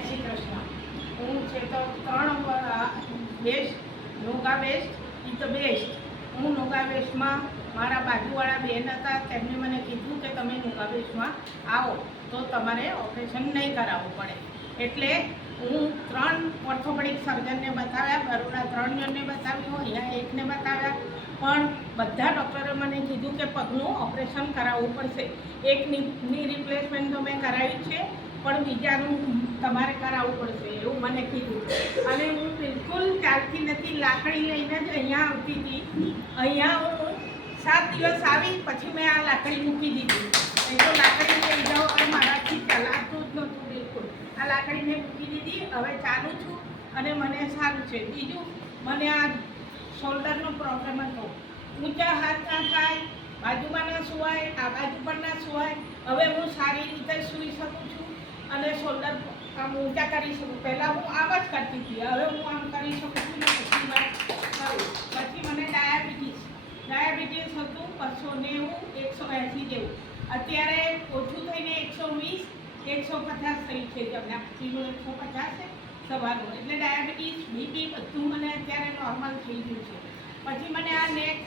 જય શ્રી કૃષ્ણ. હું છે તો 3 best yoga best is the best. હું યોગા બેસ્ટમાં મારા બાજુવાળા બેન હતા, તેમણે મને કીધું કે તમે યોગા બેસ્ટમાં આવો તો તમારે ઓપરેશન નહીં કરાવવું પડે. એટલે હું 3 ઓર્થોપેડિક સર્જનને બતાવ્યા, બરોડા 3 જણને બતાવ્યું, અહીંયા એકને બતાવ્યા, પણ બધા ડૉક્ટરે મને કીધું કે પગનું ઓપરેશન કરાવવું પડશે. એક ની રિપ્લેસમેન્ટ તો મેં કરાવી છે, પણ બીજાનું તમારે કરાવવું પડશે એવું મને કીધું. અને હું બિલકુલ ચાલતી નથી, લાકડી લઈને જ અહીંયા આવતી હતી. અહીંયા હું 7 દિવસ આવી, પછી મેં આ લાકડી મૂકી દીધી. એ તો લાકડી લઈ જાઓ અને મારાથી ચલાતું જ નહોતું બિલકુલ. આ લાકડી મેં મૂકી દીધી, હવે ચાલું છું અને મને સારું છે. બીજું, મને આ શોલ્ડરનો પ્રોબ્લેમ હતો, ઊંચા હાથ ના થાય, બાજુમાં ના સુવાય, આ બાજુ પણ ના સુવાય. હવે હું સારી રીતે સૂઈ શકું છું અને શોલ્ડર આમ ઊંચા કરી શકું. પહેલાં હું આમ જ કરતી હતી, હવે હું આમ કરી શકું છું ને પછી મને ડાયાબિટીસ હતું 290, 180 જેવું. અત્યારે ઓછું થઈને 120, 150 થયું છે. જમણા પછીનું 150 છે સવારનું. એટલે ડાયાબિટીસ, બીપી બધું મને અત્યારે નોર્મલ થઈ ગયું છે. પછી મને આ નેક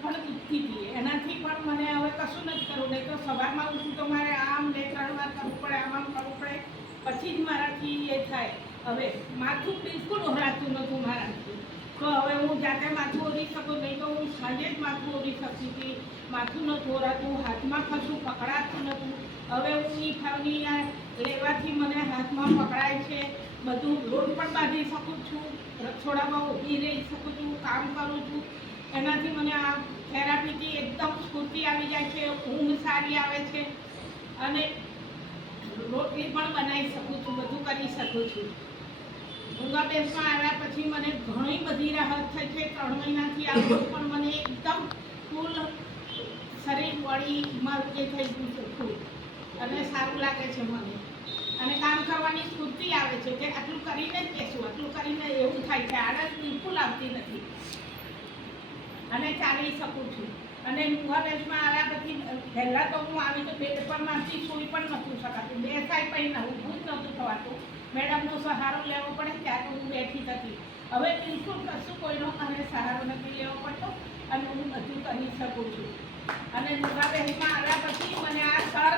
પણ દુખતી હતી, એનાથી પણ મને હવે કશું નથી કરવું. નહીં તો સવારમાં ઉઠું તો મારે આમ 2-3 વાર કરવું પડે, આમ કરવું પડે, પછી જ મારાથી એ થાય. હવે માથું બિલકુલ ઓળાતું નહોતું મારાથી, તો હવે હું જાતે માથું ઓળી શકું. નહીં તો હું સાંજે જ માથું ઓળી શકતી હતી, માથું નહોતું ઓળાતું, હાથમાં કશું પકડાતું નહોતું. હવે હું ફાવની આ લેવાથી મને હાથમાં પકડાય છે. બધું લોટ પણ બાંધી શકું છું, રસોડામાં ઊભી રહી શકું છું, કામ કરું છું. એનાથી મને આ થેરાપીથી એકદમ સ્ફૂર્તિ આવી જાય છે, ઊંઘ સારી આવે છે અને રોટલી પણ બનાવી શકું છું, બધું કરી શકું છું. યોગા બેસમાં આવ્યા પછી મને ઘણી બધી રાહત થઈ છે. 3 મહિનાથી આવું પણ મને એકદમ ફૂલ શરીર બોડીમાં જે થઈ ગયું છે ફૂલ, અને સારું લાગે છે મને. અને કામ કરવાની સ્ફૂર્તિ આવે છે કે આટલું કરીને જ બેસું, આટલું કરીને એવું થાય છે. આળસ બિલકુલ આવતી નથી અને ચાલી શકું છું. અને યોગા બેસમાં આવ્યા પછી પહેલાં તો હું આવી તો બેડ પર માંથી સૂઈ પણ નહોતું શકાતું, બેસાય પણ ઊભું જ નહોતું થવાતું. મેડમનો સહારો લેવો પડે ત્યારે હું બેઠી હતી. હવે બિલકુલ કશું કોઈનો મને સહારો નથી લેવો પડતો અને હું બધું કરી શકું છું. અને યોગા બેસમાં આવ્યા પછી મને આ સર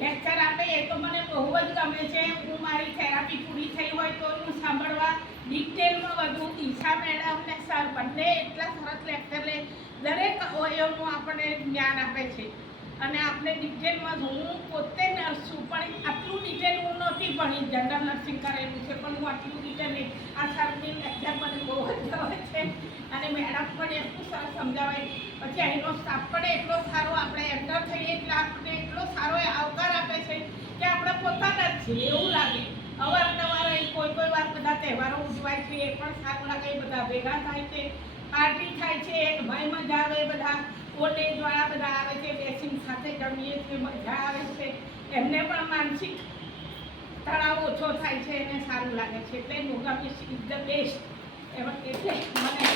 લેક્ચર આપે એ તો મને બહુ જ ગમે છે. હું મારી થેરાપી પૂરી થઈ હોય તો હું સાંભળવા ડિટેલમાં બધું. ઈશા મેડમ ને સર બંને એટલા સરસ લેક્ચર લે, દરેક અવયવનું આપણને જ્ઞાન આપે છે અને આપણે ડિટેલમાં. હું પોતે નર્સ છું, પણ આટલું ડિટેલ હું નહોતી ભણી, જનરલ નર્સિંગ કરેલું છે, પણ હું આટલું ડિટેલ નહીં. આ સરની લેક્ચર મને બહુ જ ગમે છે અને મેડમ પણ એટલું સરસ સમજાવે. પછી અહીંનો સ્ટાફ પણ એટલો સારો, આપણે એન્ટર થઈએ એટલે આપણને એટલો સારો આવકાર આપે છે કે આપણે પોતાના જ છીએ એવું લાગે. અવારનવાર કોઈ વાર બધા તહેવારો ઉજવાય છે, એ પણ સારું લાગે. બધા ભેગા થાય છે, પાર્ટી થાય છે, ભાઈ મજા આવે. બધા ઓલ્ડ એજવાળા બધા આવે છે, બેસીને સાથે જમીએ છીએ, મજા આવે છે. એમને પણ માનસિક તણાવ ઓછો થાય છે અને સારું લાગે છે. એટલે યોગા ઇઝ ધ બેસ્ટ. એટલે મને